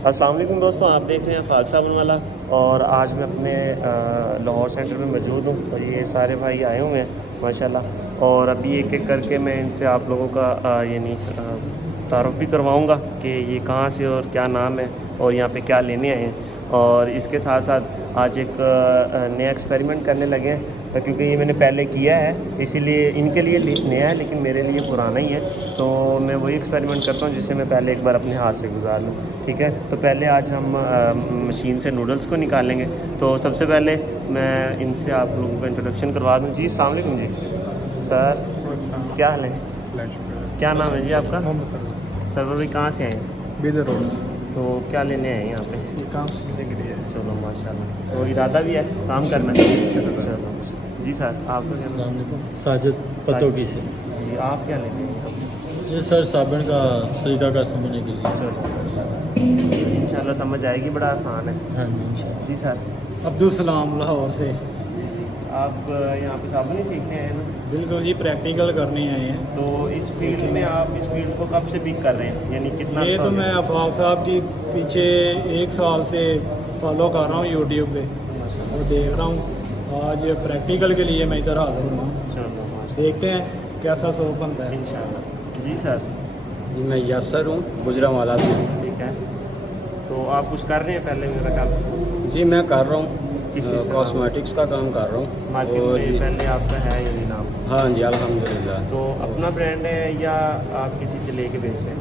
अस्सलाम वालेकुम दोस्तों, आप देख रहे हैं फ़ाग साबुन वाला। और आज मैं अपने लाहौर सेंटर में मौजूद हूँ और ये सारे भाई आए हुए हैं माशाल्लाह। और अभी एक एक करके मैं इनसे आप लोगों का यानी तारुफ भी करवाऊँगा कि ये कहाँ से और क्या नाम है और यहाँ पे क्या लेने आए हैं। और इसके साथ साथ आज एक नया एक्सपेरिमेंट करने लगे हैं क्योंकि ये मैंने पहले किया है, इसीलिए इनके लिए नया है लेकिन मेरे लिए पुराना ही है। तो मैं वही एक्सपेरिमेंट करता हूँ जिसे मैं पहले एक बार अपने हाथ से गुजार लूँ। ठीक है, तो पहले आज हम मशीन से नूडल्स को निकालेंगे। तो सबसे पहले मैं इनसे आप लोगों को इंट्रोडक्शन करवा दूँ। जी अस्सलाम वालेकुम जी सर, क्या हाल है? क्या नाम है जी आपका? सरवर भाई कहाँ से आए हैं? बीदर रोड से। तो क्या लेने आए हैं यहाँ पे? ये काम सीखने के लिए है। चलो माशाल्लाह, तो इरादा भी है काम करना चाहिए। चलो जी सर, आपका क्या नाम? अस्सलाम वालेकुम। साजिद पतोगी से। जी आप क्या लेने आए हैं? ये सर साबुन का तरीकाकार समझने के लिए। इंशाल्लाह समझ आएगी, बड़ा आसान है। हाँ जी इंशाल्लाह। जी सर, अब्दुल सलाम लाहौर से। आप यहाँ पे साबुन ही सीखने आए हैं ना? बिल्कुल, ये प्रैक्टिकल करने आए हैं। तो इस फील्ड में आप इस फील्ड को कब से पिक कर रहे हैं, यानी कितना ये अर्सा तो हो मैं गया? अफाक साहब की पीछे 1 साल से फॉलो कर रहा हूँ यूट्यूब पे और देख रहा हूँ। आज प्रैक्टिकल के लिए मैं इधर हाजिर हुआ। चलो माशाल्लाह, देखते हैं कैसा सोप बनता है। इंशाल्लाह। जी सर, जी मैं यासर हूँ गुजरांवाला से। ठीक है। तो आप कुछ कर रहे हैं पहले मेरा काम? जी मैं कर रहा हूँ किस चीज़ का? कॉस्मेटिक्स का काम कर रहा हूँ। मार्केट और में पहले आपका है यानी नाम? हाँ जी अल्हम्दुलिल्लाह। तो अपना ब्रांड है या आप किसी से लेके बेच रहे हैं?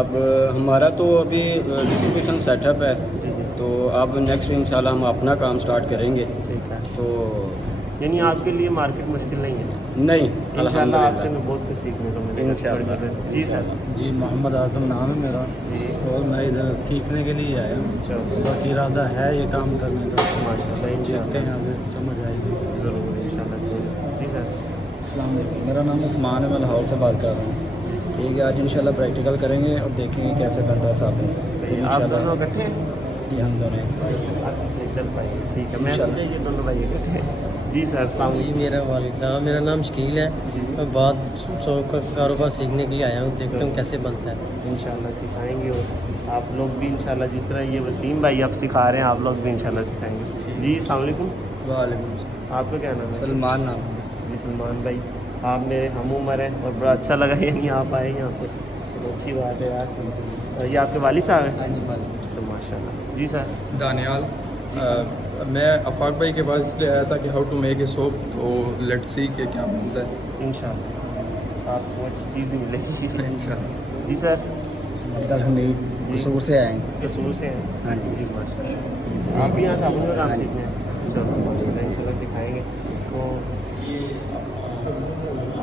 अब हमारा तो अभी डिस्ट्रीब्यूशन सेटअप है, जी जी, तो अब नेक्स्ट इंशाल्लाह हम अपना काम स्टार्ट करेंगे। ठीक है। तो यानी आपके लिए मार्केट मुश्किल नहीं है? नहीं इंशाल्लाह आपसे अल्हम्दुलिल्लाह। मैं बहुत कुछ सीखने को मिलेगा। इंशाल्लाह। जी सर। जी मोहम्मद आज़म नाम है मेरा जी और मैं इधर सीखने के लिए आया हूँ। चलो बाकी इरादा है ये काम करने का, माशाल्लाह, देखते इंशाल्लाह हैं आगे समझ आएगी। ज़रूर इंशाल्लाह। जी सर। अस्सलाम वालेकुम, मेरा नाम उस्मान है, मैं लाहौर से बात कर रहा हूँ। ठीक है, आज इंशाल्लाह प्रैक्टिकल करेंगे और देखेंगे कैसे बनता है साबुन। सही, आप दोनों इकट्ठे हैं? जी हम दोनों एक साथ। अच्छा से इधर भाई, ठीक है। मैं इंशाल्लाह। समझा ये दोनों भाई इकट्ठे हैं। जी सर, अस्सलाम जी वालेकुम। मेरा वालेकुम, मेरा नाम शकील है। जी मैं बात चौक का कारोबार सीखने के लिए आया हूँ, देखता हूँ कैसे बनता है। इंशाल्लाह सिखाएंगे और आप लोग भी इंशाल्लाह जिस तरह ये वसीम भाई आप सिखा रहे हैं आप लोग भी इंशाल्लाह सिखाएंगे। जी अस्सलाम वालेकुम, वालेकुम आपका क्या नाम है? सलमान नाम है। जी सलमान भाई, आप मेरे हम उम्र हैं और बड़ा अच्छा लगा यानी आप आए यहाँ पे, चलो अच्छी बात है यार। चीज़ ये आपके वालिद साहब हैं? हाँ जी वालेकुम। अच्छा माशाल्लाह। जी सर। दानियाल, मैं अफाक भाई के पास इसलिए आया था कि how to make a soap, तो लेट्स सी कि क्या बनता है। इंशाल्लाह आपको अच्छी चीज़ भी मिलेगी इंशाल्लाह। जी सर। अब्दुल हमीद कसूर से आए हैं। कसूर से हैं? हाँ जी। जी माशाल्लाह। आप भी यहाँ साबुन का काम हाँ जी। सीखने हैं? चलो माशाल्लाह, इंशाल्लाह सिखाएंगे। तो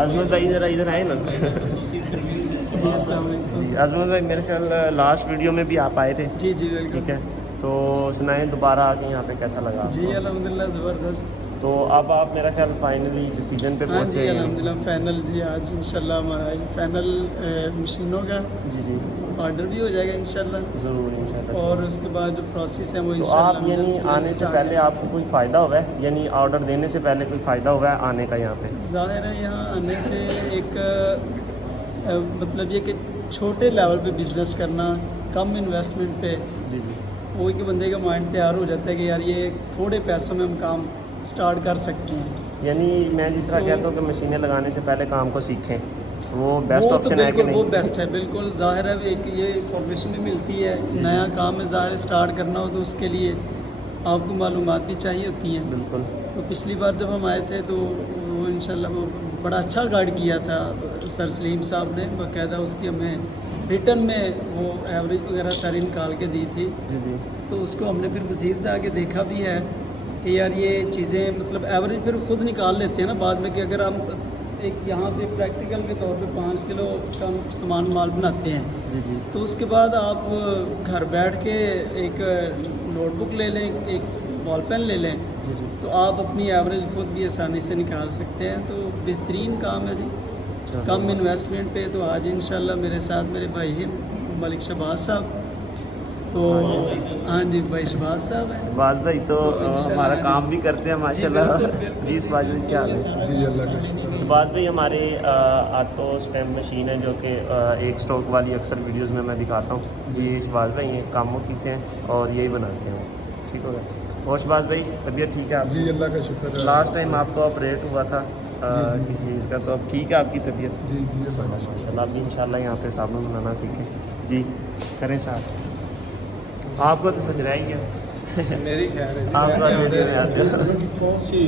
अजमत भाई ज़रा इधर आए ना। जी अस्सलाम वालेकुम। जी अजमत भाई, मेरे ख्याल लास्ट वीडियो में भी आप आए थे। जी जी वेलकम। ठीक है, तो सुनाएं दोबारा आके यहाँ पे कैसा लगा आपको? जी अल्हम्दुलिल्लाह ज़बरदस्त। तो अब आप मेरा ख्याल फाइनली डिसीजन पे हाँ पहुँचे जी हैं। अल्हम्दुलिल्लाह फाइनल जी आज इंशाल्लाह हमारा फाइनल मशीनों का जी जी, ऑर्डर भी हो जाएगा इंशाल्लाह। ज़रूर इंशाल्लाह। और उसके बाद जो प्रोसेस है वो तो इंशाल्लाह आप यानी आने से पहले आपको कोई फ़ायदा हुआ है, यानी ऑर्डर देने से पहले कोई फ़ायदा हुआ है आने का यहाँ पे? ज़ाहिर है यहाँ आने से एक मतलब ये कि छोटे लेवल पे बिजनेस करना, कम इन्वेस्टमेंट पे, जी जी, वो कि बंदे का माइंड तैयार हो जाता है कि यार ये थोड़े पैसों में हम काम स्टार्ट कर सकते हैं। यानी मैं जिस तरह तो- कहता हूँ कि मशीनें लगाने से पहले काम को सीखें, वो बेस्ट वो तो ऑप्शन है कि बिल्कुल वो नहीं? बेस्ट है, बिल्कुल ज़ाहिर है। एक ये इंफॉर्मेशन भी मिलती है, नया काम है ज़ाहिर स्टार्ट करना हो तो उसके लिए आपको मालूमात भी चाहिए होती हैं। बिल्कुल। तो पिछली बार जब हम आए थे तो वो इंशाल्लाह वो बड़ा अच्छा गाइड किया था सर सलीम साहब ने, बाकायदा उसकी हमें रिटर्न में वो एवरेज वगैरह सारी निकाल के दी थी। जी जी, तो उसको हमने फिर मज़ीद जाके देखा भी है कि यार ये चीज़ें मतलब एवरेज फिर खुद निकाल लेते हैं ना बाद में, कि अगर हम एक यहाँ पे प्रैक्टिकल के तौर पे 5 किलो का सामान माल बनाते हैं जी जी, तो उसके बाद आप घर बैठ के एक नोटबुक ले लें, एक बॉल पेन ले लें, जी जी। तो आप अपनी एवरेज खुद भी आसानी से निकाल सकते हैं। तो बेहतरीन काम है जी, चलो। कम इन्वेस्टमेंट पे। तो आज इंशाल्लाह मेरे साथ मेरे भाई हैं मलिक शहबाज साहब, तो हाँ जी भाई शहबाज साहब हैं। शहबाज भाई तो हमारा काम भी करते हैं माशाल्लाह। जी शहबाज भाई क्या हाल है? जी अल्लाह का शुक्र। शहबाज भाई हमारे ऑटो स्टैम्प मशीन है जो कि एक स्टॉक वाली अक्सर वीडियोस में मैं दिखाता हूँ। जी शहबाज भाई हैं कामों की से हैं और यही बनाते हैं, ठीक हो गया। और शहबाज भाई तबीयत ठीक है आपकी? जी अल्लाह का शुक्र है। लास्ट टाइम आपको ऑपरेट हुआ था किसी चीज़ का, तो अब ठीक है आपकी तबीयत? जी जी अल्लाह का शुक्र। माशाल्लाह। अब इंशाल्लाह यहाँ पे साबुन बनाना सीखें जी, करें साहब। आपको तो समझ रहा ही है मेरी ख्याल है आप तो वीडियो में आते हो। कौन सी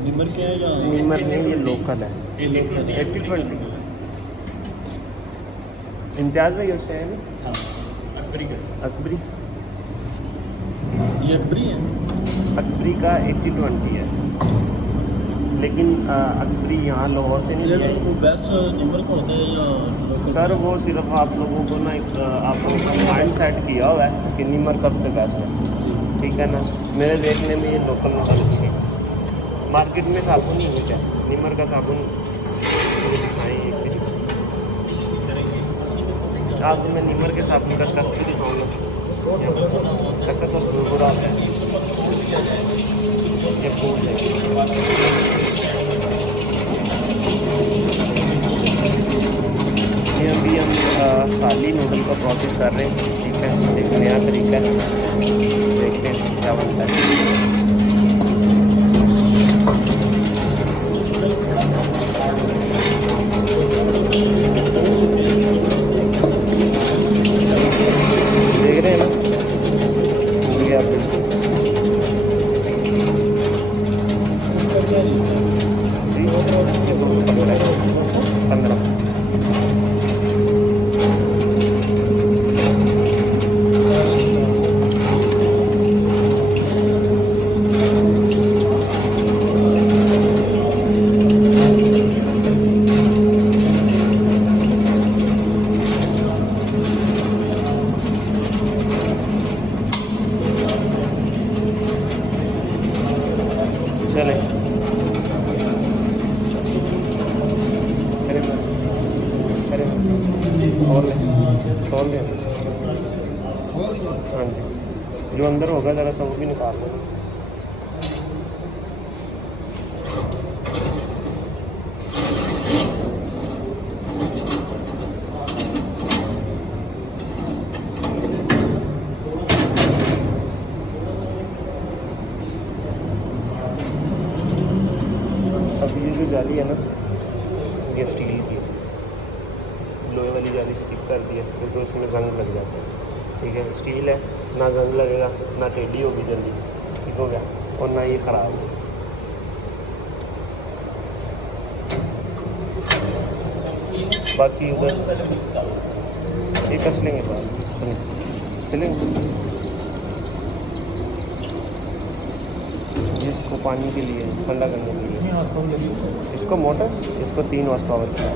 निमर के है या नीमर नहीं, ये लोकल है 80-20। इम्तियाज़ भाई उससे है ना अकबरी का? अकबरी, ये अकबरी है। अकबरी का 80-20 है, लेकिन अकबरी यहाँ लाहौर से नहीं लिया वो बेस्ट निमर का होता है या लोकल? सर। वो सिर्फ आप लोगों को ना एक आप लोगों का माइंड सेट किया हुआ है कि नीमर सबसे बेस्ट है, ठीक है ना। मेरे देखने में ये लोकल नॉल अच्छी है। मार्केट में साबुन नहीं मिलता है नीमर का साबुन, मुझे दिखाएँ एक तरीके आपको मैं नीमर के साबुन का स्टफ भी दिखाऊँगा। शक्कर तो बुरा आता है, ये फूल है। ये अभी हम खाली नूडल का प्रोसेस कर रहे हैं, ठीक है। एक नया तरीका है, देखते हैं क्या बनता है। देख रहे हैं ना, ये आप बिल्कुल 15। चले और ले हाँ जी, जो अंदर होगा ज़रा सा वो भी निकाल लो। अब ये जो जाली है ना, ये स्टील की है। लोहे वाली जाली स्किप कर दी है क्योंकि उसमें जंग लग जाता है, ठीक है। स्टील है, ना जंग लगेगा, ना टेढ़ी होगी जल्दी, ठीक हो गया, और ना ये ख़राब होगी। बाकी उधर ये कस लेंगे बात चलेंगे। इसको पानी के लिए ठंडा करने के लिए इसको मोटर, इसको 3 हॉर्स पावर की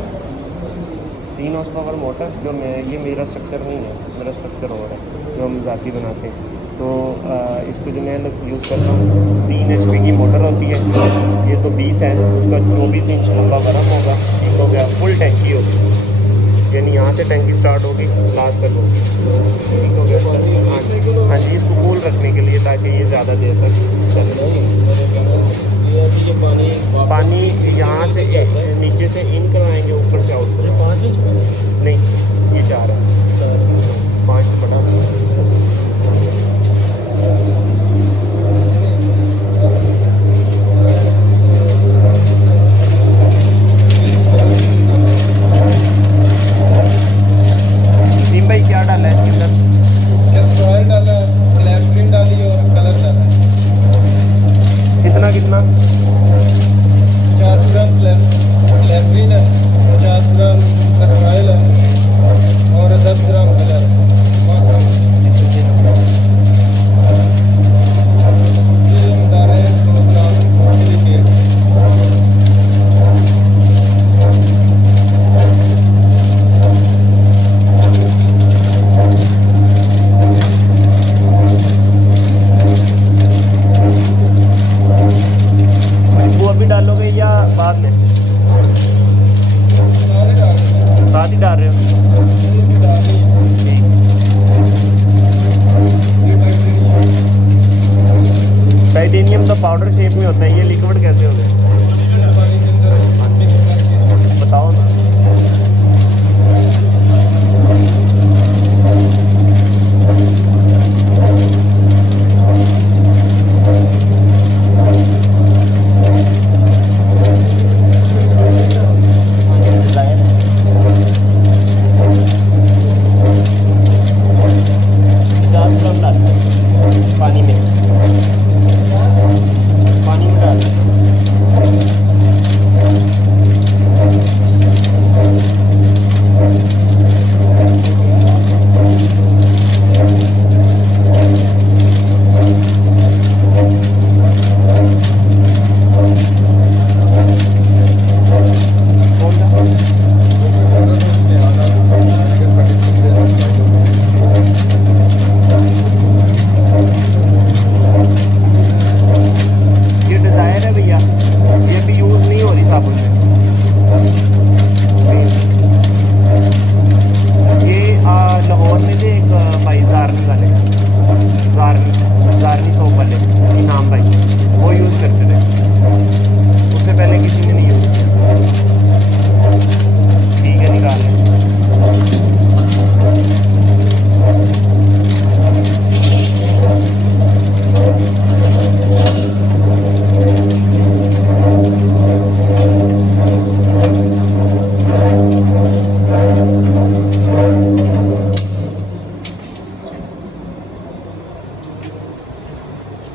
3 हॉर्स पावर मोटर। जो मैं ये मेरा स्ट्रक्चर नहीं है, मेरा स्ट्रक्चर हो रहा है जो हम जाती बनाते हैं। तो इसको जो मैं यूज़ करता हूँ 3 HP की मोटर होती है। ये तो 20 है, उसका 24 इंच लंबा बर्म होगा, ठीक हो गया। फुल टैंकी होगी, यानी यहाँ से टैंकी स्टार्ट होगी लास्ट तक होगी, ठीक हो गया। हाँ जी, इसको कूल रखने के लिए ताकि ये ज़्यादा देर तक चले। पानी यहाँ से नीचे से इन करवाएंगे, ऊपर से आउट। 5 इंच नहीं, ये 4 है, 5 तो बड़ा। वसीम भाई क्या डाला है इसके अंदर? कैस्ट्रॉल डाला, ग्लिसरीन डाली और कलर डाला। कितना कितना? 50 ग्राम ग्लिसरीन है, 50 ग्राम कैस्ट्रॉल है और 10 पाउडर शेप में होता है, ये लिक्विड कैसे हो गए? बताओ ना। पानी में डाल ये डिज़ायर है भैया, ये अभी यूज़ नहीं हो रही साबुन में। ये लाहौर में भी एक भाई ज़ारनी वाले, ज़ारनी सोप वाले इनाम भाई, वो यूज़ करते थे, उससे पहले किसी ने नहीं यूज़ किया। ठीक है, निकाल लें।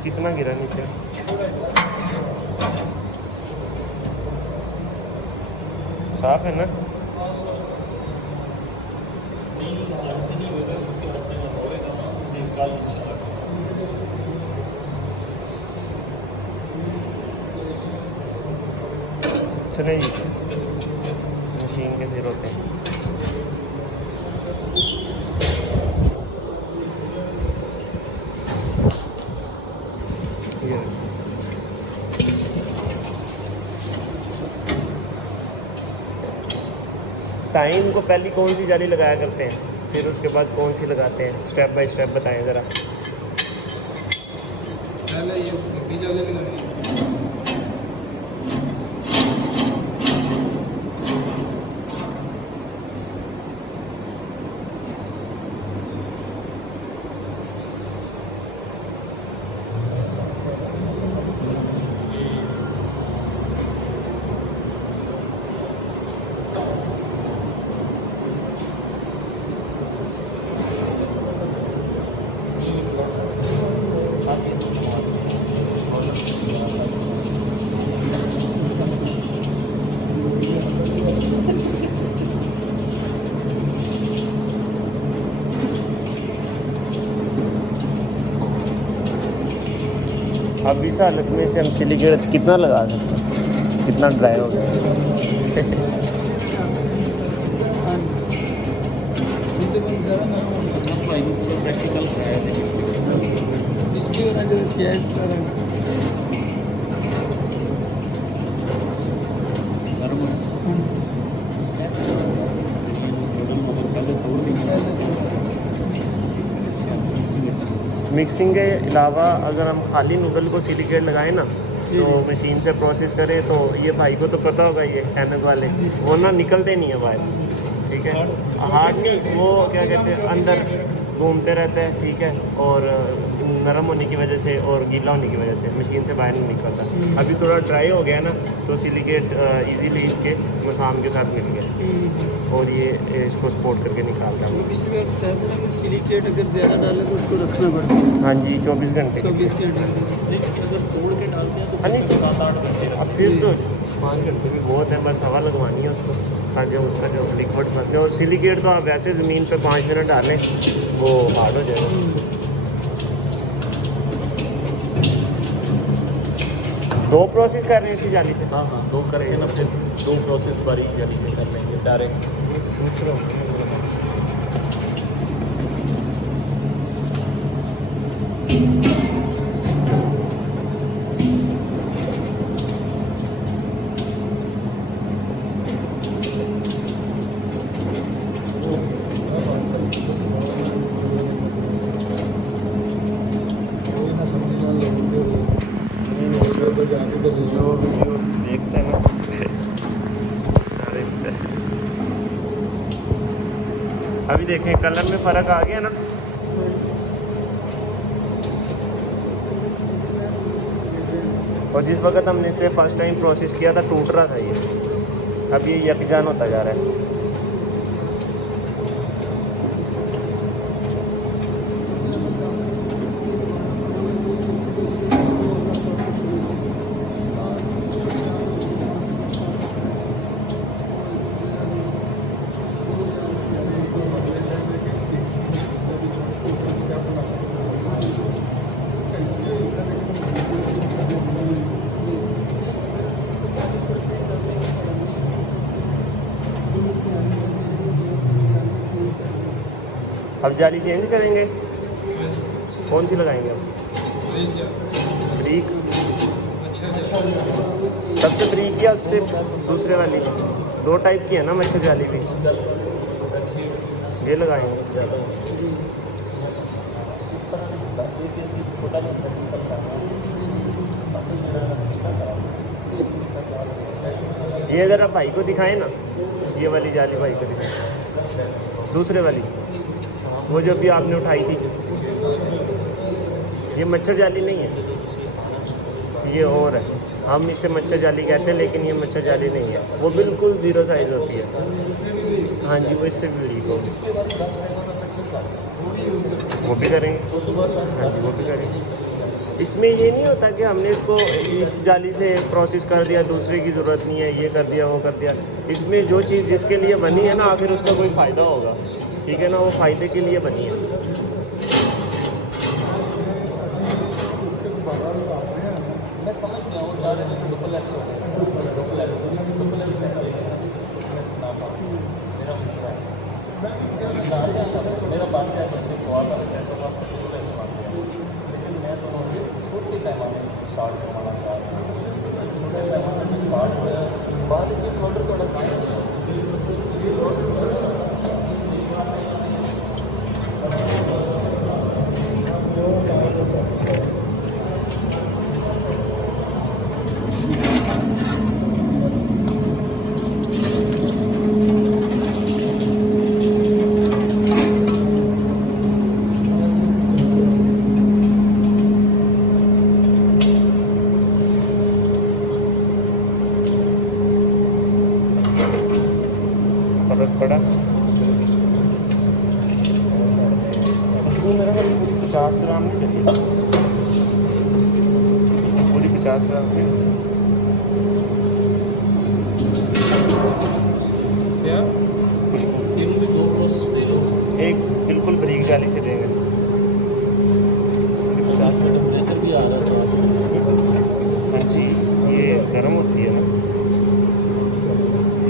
कितना गिरा नीचे? साफ है ना? चले जी, मशीन के सिर होते हैं। टाइम को पहली कौन सी जाली लगाया करते हैं, फिर उसके बाद कौन सी लगाते हैं, स्टेप बाय स्टेप बताएं ज़रा। पहले ये लंबी जाली लगानी है। अब इस हालत में से हम सिलिकेट कितना लगा सकते हैं, कितना ड्राई हो गया? प्रैक्टिकल कराया पिछली बार जैसे सीआईएस मिक्सिंग के अलावा अगर हम खाली नूडल को सिलिकेट लगाएं ना, तो मशीन से प्रोसेस करें, तो ये भाई को तो पता होगा, ये ऐनक वाले वो ना निकलते नहीं है बाहर, ठीक है। हार्ड नहीं, वो क्या कहते हैं, अंदर घूमते रहता है, ठीक है, और नरम होने की वजह से और गीला होने की वजह से मशीन से बाहर नहीं निकलता। अभी थोड़ा ड्राई हो गया ना, तो सिलिकेट इजीली इसके मसाम के साथ मिल गया और ये इसको सपोर्ट करके निकालता है। पिछली बार बताया था ना कि सिलिकेट अगर ज़्यादा डालें तो उसको रखना पड़ता है। हाँ जी, 24 घंटे। 24 घंटे अगर तोड़ के डालते हैं तो हाँ नहीं, 7-8 घंटे अब फिर तो 5 घंटे भी बहुत है, बस हवा लगवानी है उसको, ताकि उसका जो लिक्विड बन जाए। और सिलिकेट तो आप वैसे ज़मीन पे 5 मिनट डालें, वो हार्ड हो जाएगा। 2 प्रोसेस कर रहे हैं इसी जाली से? हाँ हाँ, 2 करके ना फिर 2 प्रोसेस बारीक जाली में कर लेंगे डायरेक्ट। पूछ रहा हूँ। अभी देखें कलर में फ़र्क आ गया ना। और जिस वक्त हमने इसे फर्स्ट टाइम प्रोसेस किया था टूट रहा था ये, अब ये यकजान होता जा रहा है। अब जाली चेंज करेंगे, कौन सी लगाएंगे अब? ब्रीक सबसे ब्रीक या उससे दूसरे वाली, दो टाइप की है ना मच्छर जाली भी, ये लगाएंगे। ये ज़रा भाई को दिखाएं ना, ये वाली जाली भाई को दिखाएं, दूसरे वाली वो जो भी आपने उठाई थी, ये मच्छर जाली नहीं है, ये और है। हम इसे मच्छर जाली कहते हैं लेकिन ये मच्छर जाली नहीं है, वो बिल्कुल ज़ीरो साइज़ होती है। हाँ जी, वो इससे भी बड़ी होगी, वो भी करेंगे। हाँ जी, वो भी करेंगे। इसमें ये नहीं होता कि हमने इसको इस जाली से प्रोसेस कर दिया, दूसरे की ज़रूरत नहीं है, ये कर दिया वो कर दिया। इसमें जो चीज़ जिसके लिए बनी है ना, आखिर उसका कोई फ़ायदा होगा, ठीक है ना, वो फ़ायदे के लिए बनी है। फ़र्क पड़ा। खुशबू मेरा 50 ग्राम नहीं चली, पूरी 50 ग्राम की। क्या तीनों में 2 प्रोसेस दे लो, एक बिल्कुल बारीक जाली से देंगे। 50 का टेम्परेचर भी आ रहा है। हाँ जी, ये गर्म होती है ना,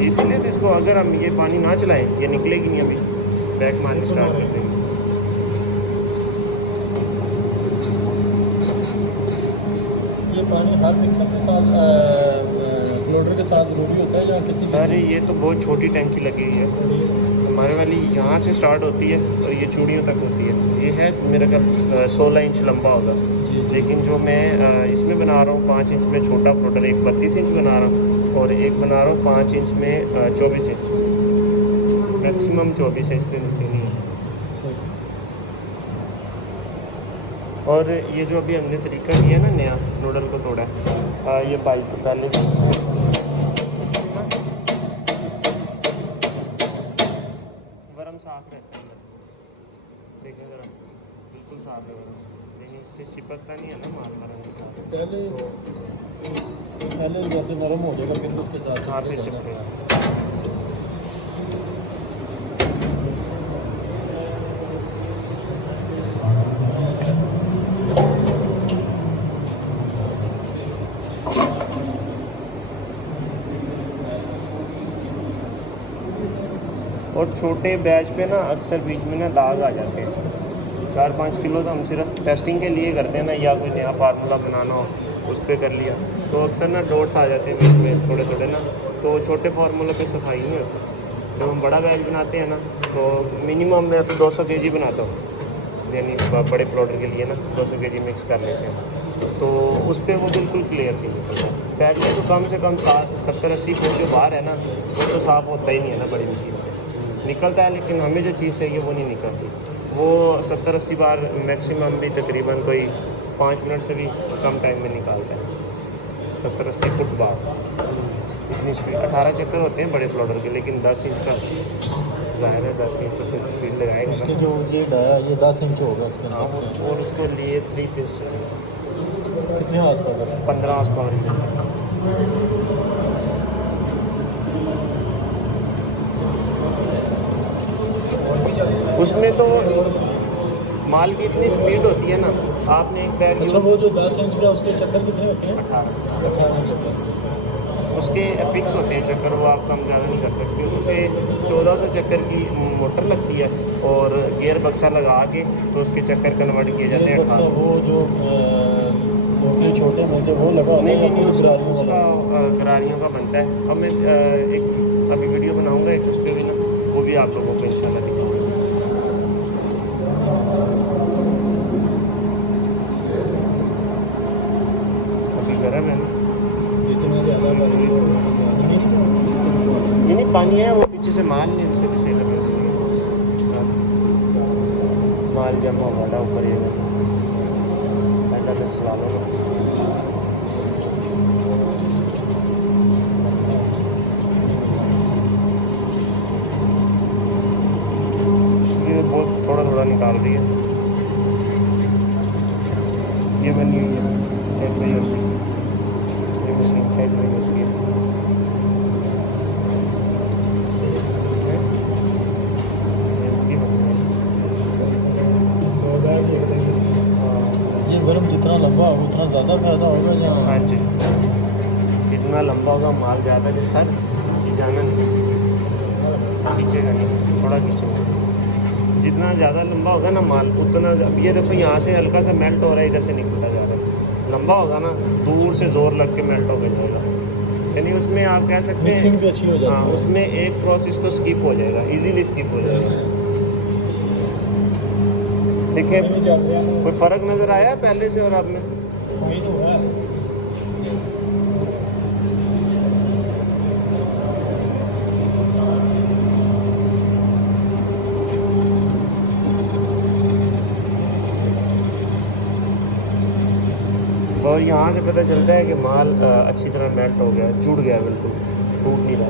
इसलिए तो इसको अगर हम ये पानी ना चलाएं ये निकलेगी नहीं। अभी बैक मारनी स्टार्ट कर देंगे। ये पानी हर मिक्सर के साथ क्लोडर के साथ ज़रूरी होता है या किसी सारे ये तो बहुत छोटी टैंकी लगी हुई है हमारे वाली, यहाँ से स्टार्ट होती है और ये चूड़ियों तक होती है। ये है मेरा ख्याल 16 इंच लंबा होगा, लेकिन जो मैं इसमें बना रहा हूँ 5 इंच में छोटा प्रोडर, एक 32 इंच बना रहा हूँ और एक बना रहा हूँ 5 इंच में 24 इंच, मैक्सिमम 24 है, इससे नीचे नहीं है। और ये जो अभी हमने तरीका किया ना नया नूडल को तोड़ा, ये भाई तो पहले वरम साफ रहता है अंदर, देखें ज़रा बिल्कुल साफ है वरम, लेकिन इससे चिपकता नहीं है ना माल का रंग साफ। पहले जैसे नरम हो जाएगा फिर उसके साथ हाँ फिर चिपकेगा। और छोटे बैच पे ना अक्सर बीच में ना दाग आ जाते हैं। 4-5 किलो तो हम सिर्फ टेस्टिंग के लिए करते हैं ना, या कोई नया फार्मूला बनाना हो उस पर कर लिया, तो अक्सर ना डॉट्स आ जाते हैं बीच में थोड़े थोड़े ना, तो छोटे फार्मूले पे सफाई नहीं होती। जब हम बड़ा बैच बनाते हैं ना तो मिनिमम मैं तो 200 kg बनाता हूँ, यानी बड़े प्लॉटर के लिए ना 200 kg मिक्स कर लेते हैं, तो उस पर वो बिल्कुल क्लियर नहीं निकलता। बैच में तो कम से कम 70-80 फुट जो बाहर है ना वो तो साफ़ होता ही नहीं है ना बड़ी मशीन में। निकलता है, लेकिन हमें जो चीज़ चाहिए वो नहीं निकलती। वो 70-80 बार मैक्सिमम भी तकरीबन कोई 5 मिनट से भी कम टाइम में निकालता है, 70-80 फुट बार इतनी स्पीड। 18 चक्कर होते हैं बड़े प्लॉटर के, लेकिन 10 इंच का ज़ाहिर है 10 इंच तो फिर स्पीड लगाएगा। उसके जो जेड है ये 10 इंच होगा उसके हाँ, अंदर से। और उसको लिए 3 फेस कितने हाथ का कर 15 हाउस पावर। उसमें तो माल की इतनी स्पीड होती है ना, आपने एक बैग अच्छा वो जो 10 इंच का उसके चक्कर कितने होते हैं? 18 18 चक्कर। उसके फिक्स होते हैं चक्कर, वो आप कम ज़्यादा नहीं कर सकते। उसे 1400 चक्कर की मोटर लगती है और गियर बक्सा लगा के तो उसके चक्कर कन्वर्ट किए जाते हैं। अच्छा वो जो मोटे छोटे मोटे वो लगा होता है नहीं, उसका उसका गरारियों का बनता है। अब मैं एक अभी वीडियो बनाऊंगा एक उस पर भी ना, वो भी आप लोगों को इंशाल्लाह दिखाऊंगा। अभी गर्म है ना, जितने ज़्यादा ये नहीं पानी है, वो पीछे से माल नहीं, उसे भी सही करना चाहिए। माल जमा हुआ था ऊपर ये सवाल होगा। ये बहुत थोड़ा थोड़ा निकाल रही है, ये बनी हुई है साइड में होती है, ये मशीन साइड में होती है। ये गर्म जितना लंबा हो उतना ज़्यादा फायदा होगा या? हाँ जी, जितना लंबा होगा माल ज़्यादा नहीं सर, जाना नहीं, खींचेगा नहीं, थोड़ा खींचेगा। जितना ज़्यादा लंबा होगा ना माल उतना, अब ये देखो यहाँ से हल्का सा मेल्ट हो रहा है, इधर से निकलता जा रहा है। लंबा होगा ना दूर से ज़ोर लग के मेल्ट हो जाएगा, यानी उसमें आप कह सकते मिक्सिंग हैं भी अच्छी हो जाती हाँ, है। उसमें एक प्रोसेस तो स्किप हो जाएगा, इजीली स्किप हो जाएगा। देखिए कोई फ़र्क नज़र आया है पहले से और अब में? और यहाँ से पता चलता है कि माल अच्छी तरह मेल्ट हो गया, जुड़ गया, बिल्कुल टूट नहीं रहा,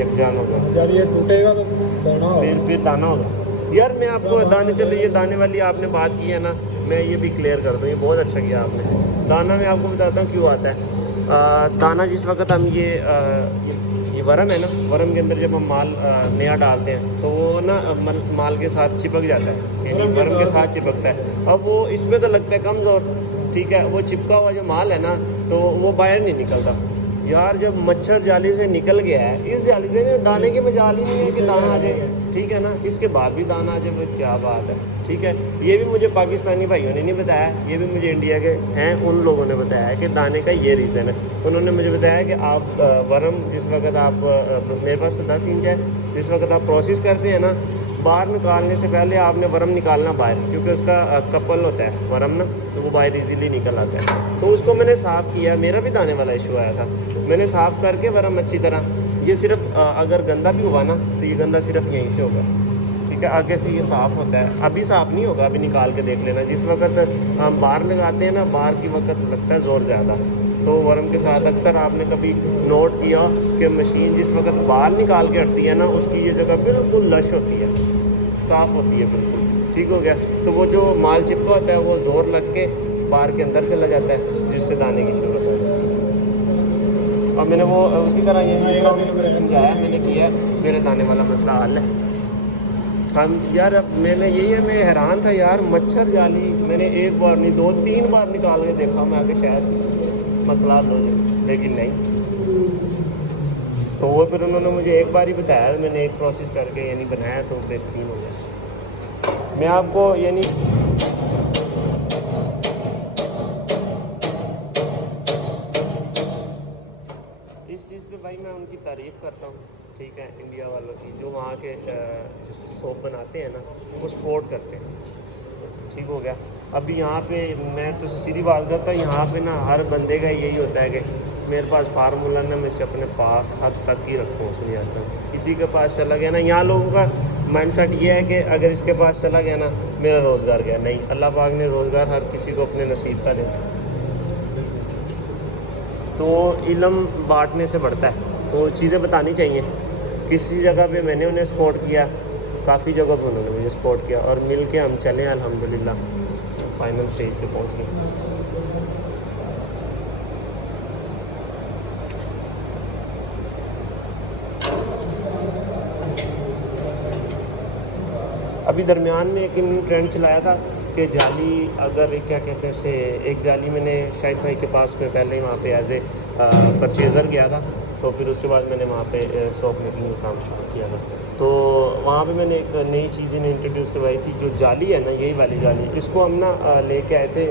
यकजान हो गया। जब ये टूटेगा तो दाना होगा। फिर दाना होगा। यार मैं आपको दाने, चलो ये दाने वाली आपने बात की है ना, मैं ये भी क्लियर कर दूँ, ये बहुत अच्छा किया आपने। दाना मैं आपको बताता हूँ क्यों आता है। दाना जिस वक्त हम ये वरम है ना, वरम के अंदर जब हम माल नया डालते हैं तो वो ना माल के साथ चिपक जाता है, यानी वरम के साथ चिपकता है। अब वो इसमें तो लगता है कमज़ोर, ठीक है, वो चिपका हुआ जो माल है ना तो वो बाहर नहीं निकलता। यार जब मच्छर जाली से निकल गया है, इस जाली से दाने की मजाल ही नहीं है कि दाना आ जाए, ठीक है ना, इसके बाद भी दाना आ जाए, क्या बात है, ठीक है। ये भी मुझे पाकिस्तानी भाइयों ने नहीं बताया, ये भी मुझे इंडिया के हैं उन लोगों ने बताया कि दाने का ये रीज़न है। उन्होंने मुझे बताया कि आप वरम जिस वक्त आप मेरे पास तो 10 इंच है, जिस वक्त आप प्रोसेस करते हैं ना, बाहर निकालने से पहले आपने वरम निकालना बाहर, क्योंकि उसका कपल होता है वरम ना, तो वो बाहर इजीली निकल आता है। तो उसको मैंने साफ़ किया, मेरा भी दाने वाला इशू आया था, मैंने साफ़ करके वरम अच्छी तरह, ये सिर्फ अगर गंदा भी हुआ ना तो ये गंदा सिर्फ यहीं से होगा, ठीक है, आगे से ये साफ़ होता है। अभी साफ़ नहीं होगा, अभी निकाल के देख लेना। जिस वक्त हम बाहर लगाते हैं ना, बाहर की वक्त लगता है ज़ोर ज़्यादा, तो वरम के साथ अक्सर आपने कभी नोट किया कि मशीन जिस वक्त बाहर निकाल के हटती है ना, उसकी ये जगह बिल्कुल लश होती है, साफ़ होती है, बिल्कुल ठीक हो गया। तो वो जो माल चिपका होता है वो ज़ोर लग के बाहर के अंदर चला जाता है, जिससे दाने की ज़रूरत है। और मैंने वो उसी तरह ये समझाया, मैंने किया, मेरे दाने वाला मसला हल है। हम यार अब मैंने यही है, मैं हैरान था यार, मच्छर जाली मैंने एक बार नहीं 2-3 बार निकाल के देखा मैं आगे शायद मसला हल हो जाए, लेकिन नहीं। तो वो फिर उन्होंने मुझे एक बार ही बताया, मैंने एक प्रोसेस करके यानी बनाया तो बेहतरीन हो गया। मैं आपको यानी इस चीज़ पे भाई मैं उनकी तारीफ़ करता हूँ, ठीक है, इंडिया वालों की, जो वहाँ के जो सोप बनाते हैं ना वो सपोर्ट करते हैं, ठीक हो गया। अभी यहाँ पे मैं तो सीधी बात करता हूँ, यहाँ पे ना हर बंदे का यही होता है कि मेरे पास फार्मूला ना मैं इसे अपने पास हद तक ही रखूँ अपनी हद तक। किसी के पास चला गया ना, यहाँ लोगों का माइंडसेट ये है कि अगर इसके पास चला गया ना मेरा रोज़गार गया। नहीं, अल्लाह पाक ने रोज़गार हर किसी को अपने नसीब का देना। तो इल्म बांटने से बढ़ता है, तो चीज़ें बतानी चाहिए। किसी जगह पे मैंने उन्हें सपोर्ट किया, काफ़ी जगह पे उन्होंने मुझे सपोर्ट किया, और मिल के हम चले अल्हम्दुलिल्लाह फाइनल स्टेज पे पहुंच गए। अभी दरमियान में एक इन्होंने ट्रेंड चलाया था कि जाली, अगर क्या कहते हैं उसे, एक जाली मैंने शाहिद भाई के पास में पहले ही वहाँ पे एज ए परचेज़र गया था, तो फिर उसके बाद मैंने वहाँ पे शॉप मेकिंग का काम शुरू किया था। तो वहाँ पे मैंने एक नई चीज़ इन्हें इंट्रोड्यूस करवाई थी। जो जाली है ना, यही वाली जाली, इसको हम ना लेके आए थे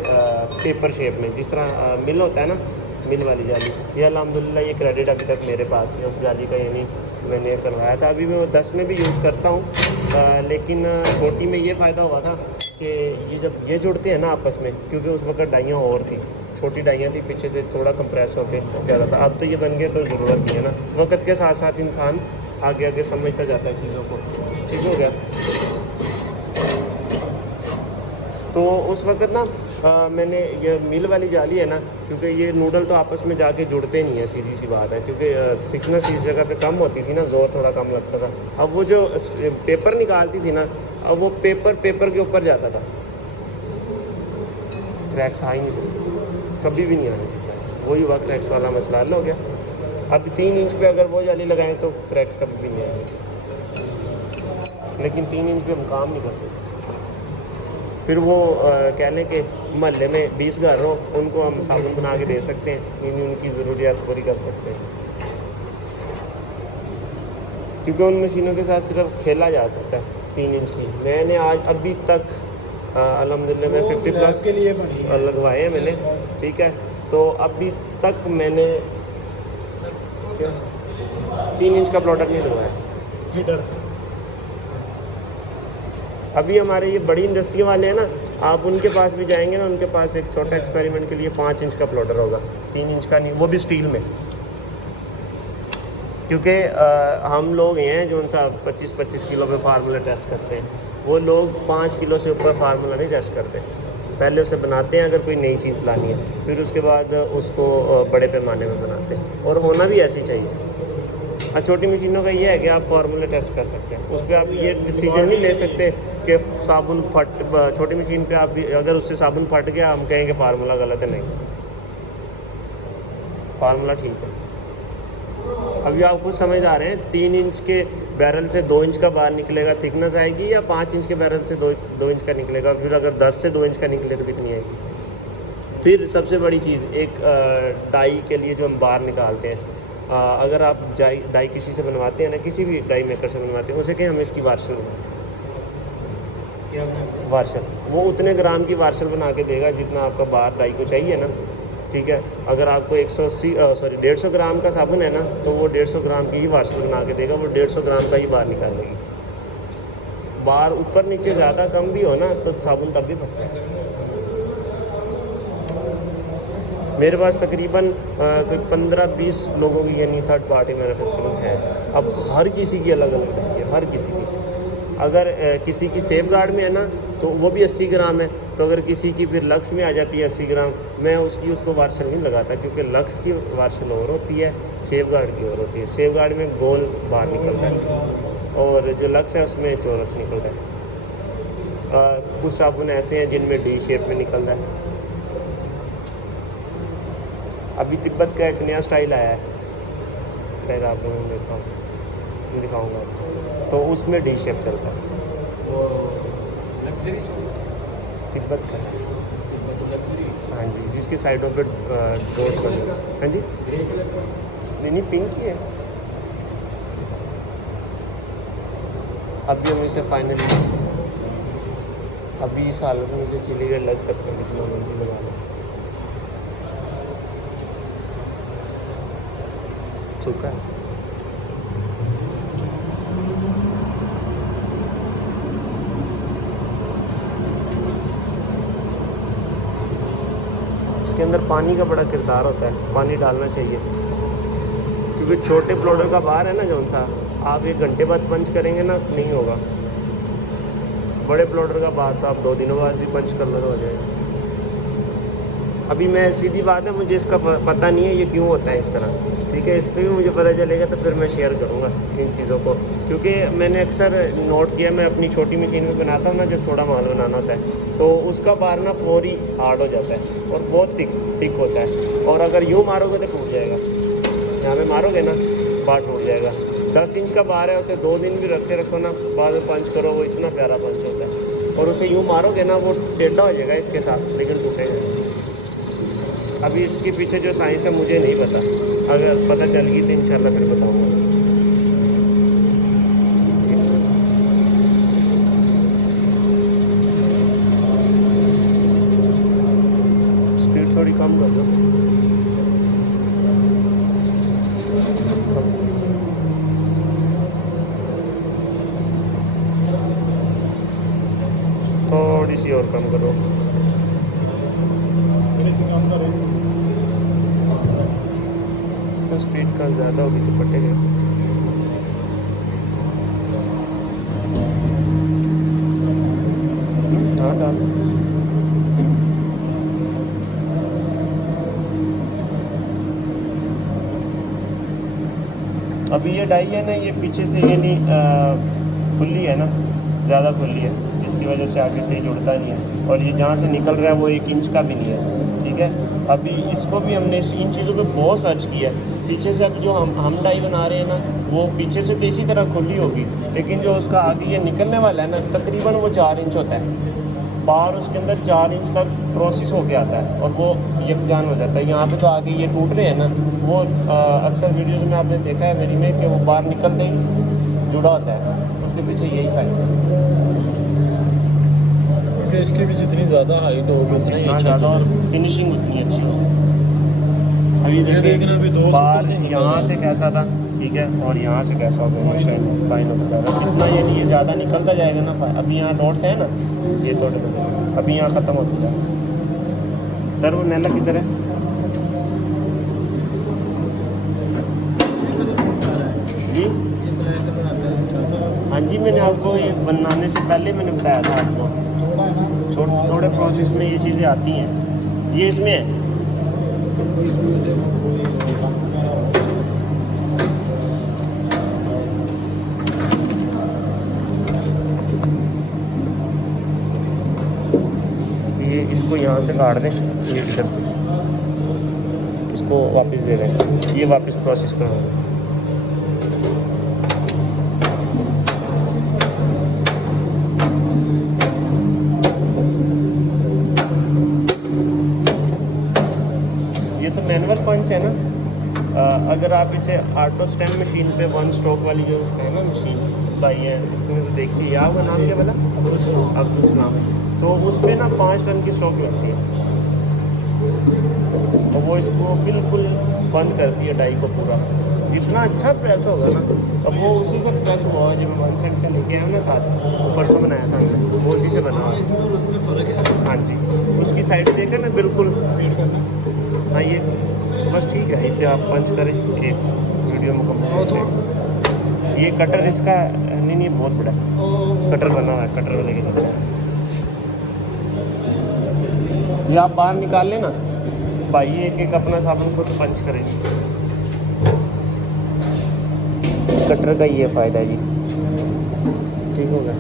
पेपर शेप में, जिस तरह मिल होता है ना, मिल वाली जाली। ये अल्हम्दुलिल्लाह ये क्रेडिट अभी तक मेरे पास है उस जाली का, यानी मैंने करवाया था। अभी मैं वो 10 में भी यूज़ करता हूँ, लेकिन छोटी में ये फ़ायदा हुआ था कि ये जब ये जुड़ते हैं ना आपस में, क्योंकि उस वक्त डाइयाँ और थी, छोटी डाइयाँ थी, पीछे से थोड़ा कंप्रेस होकर ज़्यादा था। अब तो ये बन गए तो ज़रूरत नहीं है ना, वक्त के साथ साथ इंसान आगे आगे समझता जाता है चीज़ों को। ठीक हो गया। तो उस वक्त ना मैंने ये मिल वाली जाली है ना, क्योंकि ये नूडल तो आपस में जाके जुड़ते नहीं है, सीधी सी बात है, क्योंकि थिकनेस इस जगह पे कम होती थी ना, ज़ोर थोड़ा कम लगता था। अब वो जो पेपर निकालती थी ना, अब वो पेपर के ऊपर जाता था, क्रैक्स आ ही नहीं सकती, कभी भी नहीं आने थे क्रैक्स। वही हुआ क्रैक्स वाला मसला हल हो गया। अब 3 इंच पे अगर वो जाली लगाएं तो क्रैक्स कभी भी नहीं आएंगे, लेकिन 3 इंच पे हम काम नहीं कर सकते। फिर वो कह लें कि महल्ले में 20 घर हो, उनको हम साबुन बना के दे सकते हैं, यानी उनकी ज़रूरियात पूरी कर सकते हैं, क्योंकि उन मशीनों के साथ सिर्फ खेला जा सकता है 3 इंच की। मैंने आज अभी तक अल्हम्दुलिल्लाह मैं 50+ के लिए बनी है। लगवाए हैं मैंने, ठीक है। तो अभी तक मैंने 3 इंच का प्लॉटर नहीं लगवाया। हीटर अभी हमारे ये बड़ी इंडस्ट्री वाले हैं ना, आप उनके पास भी जाएंगे ना, उनके पास एक छोटा एक्सपेरिमेंट के लिए 5 इंच का प्लॉटर होगा, 3 इंच का नहीं, वो भी स्टील में। क्योंकि हम लोग हैं जो उनसा 25-25 किलो पे फार्मूला टेस्ट करते हैं, वो लोग 5 किलो से ऊपर फार्मूला नहीं टेस्ट करते। पहले उसे बनाते हैं अगर कोई नई चीज़ लानी है, फिर उसके बाद उसको बड़े पैमाने में बनाते हैं, और होना भी ऐसे ही चाहिए। छोटी मशीनों का ये है कि आप फार्मूला टेस्ट कर सकते हैं, उस पर आप ये डिसीजन नहीं ले सकते कि साबुन फट, छोटी मशीन पे आप भी अगर उससे साबुन फट गया हम कहेंगे फार्मूला गलत है। नहीं, फार्मूला ठीक है। अभी आप कुछ समझ आ रहे हैं, 3 इंच के बैरल से 2 इंच का बाहर निकलेगा, थिकनेस आएगी, या 5 इंच के बैरल से 2 इंच का निकलेगा। फिर अगर 10 से 2 इंच का निकले तो कितनी आएगी। फिर सबसे बड़ी चीज़, एक डाई के लिए जो हम बाहर निकालते हैं, अगर आप डाई किसी से बनवाते हैं ना, किसी भी डाई मेकर से बनवाते हैं, उसे कहें हमें इसकी वार्शल वार्शल, वो उतने ग्राम की वार्शल बना के देगा जितना आपका बाहर डाई को चाहिए ना, ठीक है। अगर आपको 150 ग्राम का साबुन है ना, तो वो 150 ग्राम की ही वार्शल बना के देगा, वो 150 ग्राम का ही बाहर निकालेगी। बाहर ऊपर नीचे ज़्यादा कम भी हो ना तो साबुन तब भी फटता है। मेरे पास तकरीबन कोई 15-20 लोगों की यानी थर्ड पार्टी मैन्युफैक्चरिंग है। अब हर किसी की अलग अलग है, हर किसी की। अगर किसी की सेफ गार्ड में है ना तो वो भी 80 ग्राम है, तो अगर किसी की फिर लक्स में आ जाती है 80 ग्राम, मैं उसको वार्शल नहीं लगाता, क्योंकि लक्स की वार्शल और होती है, सेफ गार्ड की और होती है। सेफ गार्ड में गोल बाहर निकलता है और जो लक्स है उसमें चौरस निकलता है। कुछ साबुन ऐसे हैं जिनमें डी शेप में निकलता है। अभी तिब्बत का एक नया स्टाइल आया है, शायद आप लोगों ने देखा, मैं दिखाऊंगा आपको, तो उसमें डी शेप चलता है, तिब्बत का है। हाँ जी, जिसकी साइडों पे डॉट बने। हाँ जी, नहीं पिंक ही है। अभी हम इसे फाइनली अभी इस हालत में इसे सिलीगढ़ लग सकते हैं, जितना मर्जी लगा लें। सूखा है। इसके अंदर पानी का बड़ा किरदार होता है, पानी डालना चाहिए, क्योंकि छोटे प्लॉटर का बार है ना जौन सा, आप 1 घंटे बाद पंच करेंगे ना नहीं होगा। बड़े प्लॉटर का बार तो आप 2 दिनों बाद भी पंच कर लो तो हो जाएगा। अभी मैं सीधी बात है, मुझे इसका पता नहीं है ये क्यों होता है इस तरह, ठीक है। इस पर भी मुझे पता चलेगा तो फिर मैं शेयर करूँगा इन चीज़ों को, क्योंकि मैंने अक्सर नोट किया, मैं अपनी छोटी मशीन में बनाता हूँ ना, जब थोड़ा माल बनाना होता है तो उसका बार ना फ्लोर ही हार्ड हो जाता है और बहुत थिक होता है, और अगर यूँ मारोगे तो टूट जाएगा। यहाँ पे मारोगे ना बार टूट जाएगा। 10 इंच का बार है, उसे 2 दिन भी रख के रखो ना, बाद में पंच करो, वो इतना प्यारा पंच होता है। और उसे यूँ मारोगे ना वो टेढ़ा हो जाएगा इसके साथ, लेकिन टूटेगा। अभी इसके पीछे जो साइंस है मुझे नहीं पता, अगर पता चल गई तो इंशाल्लाह फिर बताऊँगा। स्पीड थोड़ी कम कर दो। थोड़ी सी और कम करो। स्पीड का ज़्यादा होगी तो फटेगा। हाँ डाल। अभी ये डाई है ना, ये पीछे से ये नहीं खुली है ना, ज़्यादा खुली है, इसकी वजह से आगे से ही जुड़ता नहीं है, और ये जहाँ से निकल रहा है वो 1 इंच का भी नहीं है, ठीक है। अभी इसको भी हमने इन चीज़ों पे बहुत सर्च किया है। पीछे से अब जो हम डाई बना रहे हैं ना, वो पीछे से तो इसी तरह खुली होगी, लेकिन जो उसका आगे ये निकलने वाला है ना, तकरीबन वो 4 इंच होता है बाहर, उसके अंदर 4 इंच तक प्रोसेस होके आता है और वो यकजान हो जाता है। यहाँ पे तो आगे ये टूट रहे हैं ना, वो अक्सर वीडियोज़ में आपने देखा है मेरी में कि वो बाहर निकल गई जुड़ा होता है, उसके पीछे यही साइंस है। क्योंकि इसकी भी जितनी ज़्यादा हाइट होगी उतना ही जितना अच्छा ज़्यादा और फिनिशिंग उतनी अच्छी होगी। अभी देखना अभी देखिए 200 बाहर कितने निकल यहाँ रहे से कैसा था, ठीक है, और यहाँ से कैसा होगा माशाल्लाह फाइन होता है। कितना ये ज़्यादा निकलता जाएगा ना, अभी यहाँ डॉट्स है ना, ये थोड़े अभी यहाँ ख़त्म होता जाएगा। सर वो नैला किधर है? जी हाँ जी, मैंने आपको ये बनाने से पहले मैंने बताया था आपको, थोड़े प्रोसेस में ये चीज़ें आती हैं, ये इसमें है। ये इसको यहाँ से काट दें, ये इधर से इसको वापस दे दें, ये वापस प्रोसेस करवाएं। मैनुअल पंच है ना, अगर आप इसे ऑटो स्टैम्प मशीन पे 1 स्ट्रोक वाली जो है ना मशीन भाई है, इसमें तो देखिए आपका नाम क्या बोला? अब्दुल सलाम है, तो उस पर ना 5 टन की स्ट्रोक लगती है, तो वो इसको बिल्कुल बंद करती है डाई को पूरा। जितना अच्छा प्रेस होगा ना, अब वो उसी से प्रेस हुआ है, जब 1 सेंट का लेके आया ना साथ, परसों बनाया था हमने, वो उसी से बना हुआ है। उसमें फ़र्क है। हाँ जी, उसकी साइड देकर ना बिल्कुल हाँ, ये बस ठीक है, इसे आप पंच करें, एक वीडियो मुकम्मल होते हैं। ये कटर इसका नहीं बहुत बड़ा कटर बना हुआ है, कटर में लेके चलते हैं। ये आप बाहर निकाल लेना भाई, एक एक अपना साबुन खुद पंच करें। कटर का ये फ़ायदा है जी, ठीक हो गया।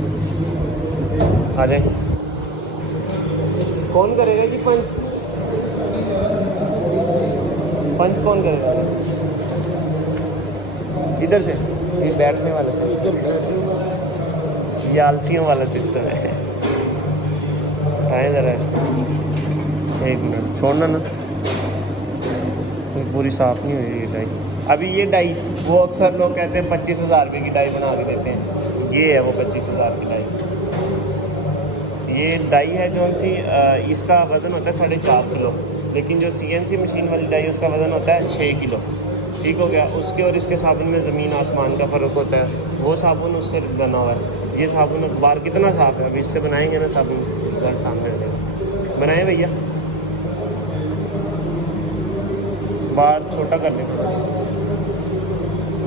आ जाए, कौन करेगा जी पंच? पंच कौन करेगा? इधर से, ये बैठने वाला सिस्टम, ये आलसियों वाला सिस्टम है। आए ज़रा, 1 मिनट छोड़ना ना, पूरी साफ़ नहीं हुई ये डाई। अभी ये डाई वो अक्सर लोग कहते हैं 25,000 रुपये की डाई बना के देते हैं, ये है वो 25,000 की डाई। ये डाई है जो सी इसका वज़न होता है 4.5 किलो, लेकिन जो CNC मशीन वाली डाई उसका वज़न होता है 6 किलो, ठीक हो गया। उसके और इसके साबुन में ज़मीन आसमान का फ़र्क होता है, वो साबुन उससे बना हुआ है। ये साबुन बार कितना साफ़ है, अभी इससे बनाएंगे ना साबुन, सामने रहेगा। बनाए भैया, बाहर छोटा कर लें,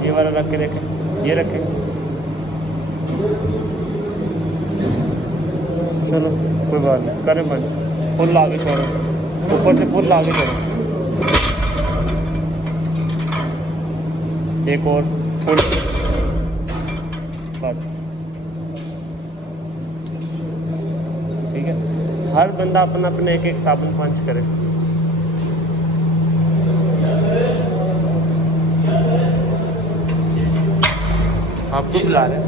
ये वाला रख के देखें, ये रखें। चलो कोई बात नहीं, करें बंद, फुल आगे छोड़ो, ऊपर से फुल आगे छोड़ो, एक और फुल, बस ठीक है। हर बंदा अपना अपना एक एक साबुन पंच करे। आप तो बुला रहे हैं,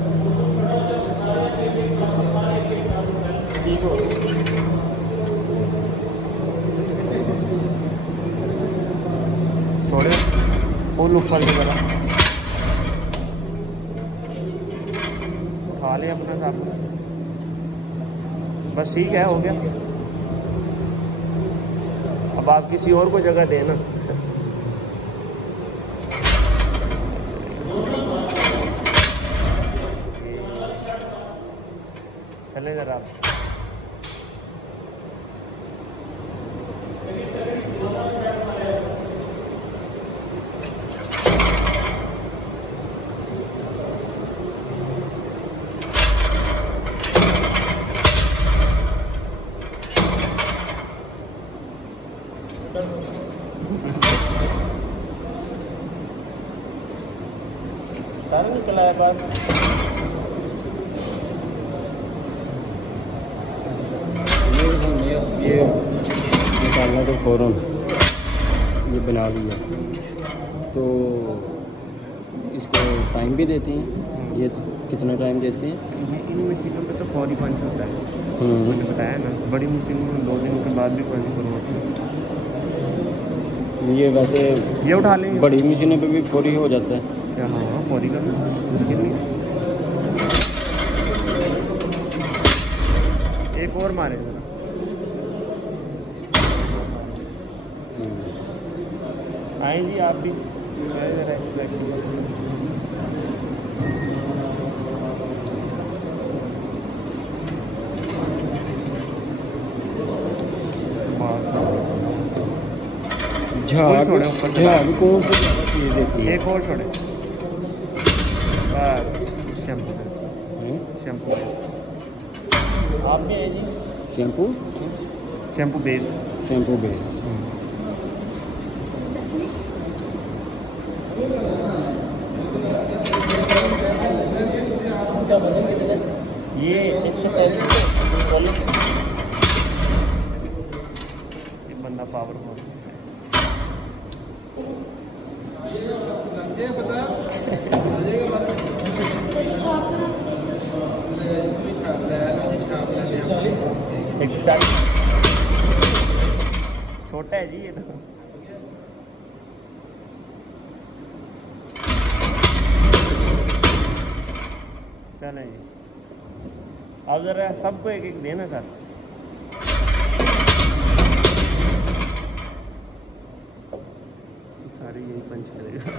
छोड़े फुल ऊपर की तरह खा ले अपना साबुन, बस ठीक है, हो गया। अब आप किसी और को जगह देना। चले जरा आप। सारा निकला है बात। ये निकालना तो फ़ौरन ये बना लिया, तो इसको टाइम भी देती हैं, ये तो कितना टाइम देती हैं? इन मशीनों पे तो फौरी पंच होता है, मैंने बताया ना। बड़ी मशीनों में 2 दिन के बाद भी पंच करवाते हैं। ये वैसे ये उठा लेंगे, बड़ी मशीनों पे भी फौरी हो जाता है। क्या? हाँ फौरी का मुश्किल नहीं है। एक और मारे जरा, आए जी आप भी आए जरा। झाग छोड़े ऊपर से। झाग कौन सी चीज़ देती है? एक और छोड़े, बस शैम्पू बेस, शैम्पू बेस। आप भी है जी, shampoo shampoo base. Shampoo base. इसका वजन कितना है? ये 135 ये बंदा पावरफुल। छोटा है जी ये तो। चले जी, अब जरा सबको एक एक देना सर। सारे यही पंच करेगा।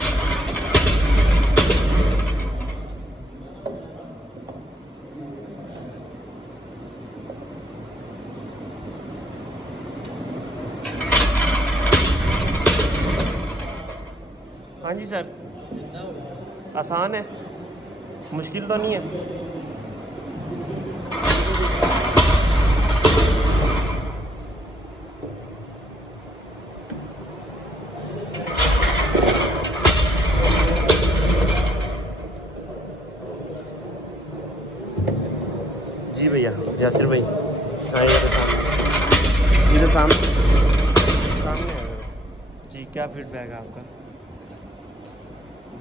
हाँ जी सर, आसान है, मुश्किल तो नहीं है। जी भैया, यासिर भाई आइए तो सामने, इधर सामने सामने है। जी क्या फीडबैक है आपका?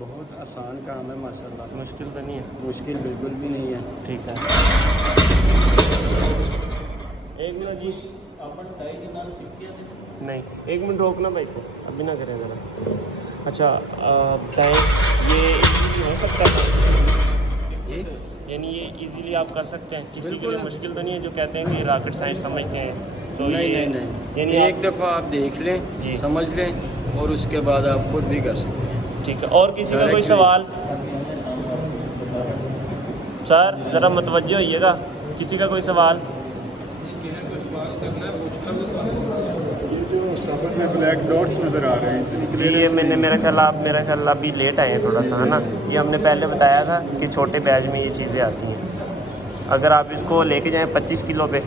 बहुत आसान काम है माशाल्लाह, मुश्किल तो नहीं है? मुश्किल बिल्कुल भी नहीं है। ठीक है, एक मिनट जी, नहीं एक मिनट रोकना भाई को, अभी ना करें ज़रा। अच्छा बताएं, ये इजीली हो सकता है जी यानी ये इजीली आप कर सकते हैं? किसी के लिए मुश्किल तो नहीं है जो कहते हैं कि रॉकेट साइंस समझते हैं तो? नहीं ये नहीं नहीं, यानी एक दफ़ा आप देख लें, जी। समझ लें, और उसके बाद आप खुद भी कर सकते हैं। ठीक है, और किसी का कोई Directly। सवाल? सर ज़रा मुतवज्जो होइएगा, किसी का कोई सवाल? सामने में ब्लैक डॉट्स नज़र आ रहे हैं, इतनी ये क्लियरेंस मैंने मेरा ख्याल अभी लेट आए हैं थोड़ा सा, है ना। ये हमने पहले बताया था कि छोटे बैच में ये चीज़ें आती हैं। अगर आप इसको लेके जाएं 25 किलो पे,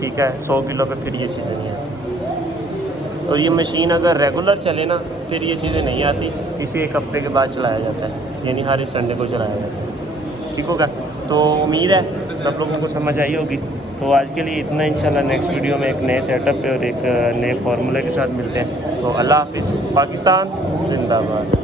ठीक है, 100 किलो पे, फिर ये चीज़ें नहीं आती। और ये मशीन अगर रेगुलर चले ना, फिर ये चीज़ें नहीं आती। इसे 1 हफ़्ते के बाद चलाया जाता है, यानी हर संडे को चलाया जाता है। ठीक होगा। तो उम्मीद है सब लोगों को समझ आई होगी। तो आज के लिए इतना, इंशाल्लाह नेक्स्ट वीडियो में एक नए सेटअप पे और एक नए फार्मूले के साथ मिलते हैं। तो अल्लाह हाफिज़। पाकिस्तान जिंदाबाद।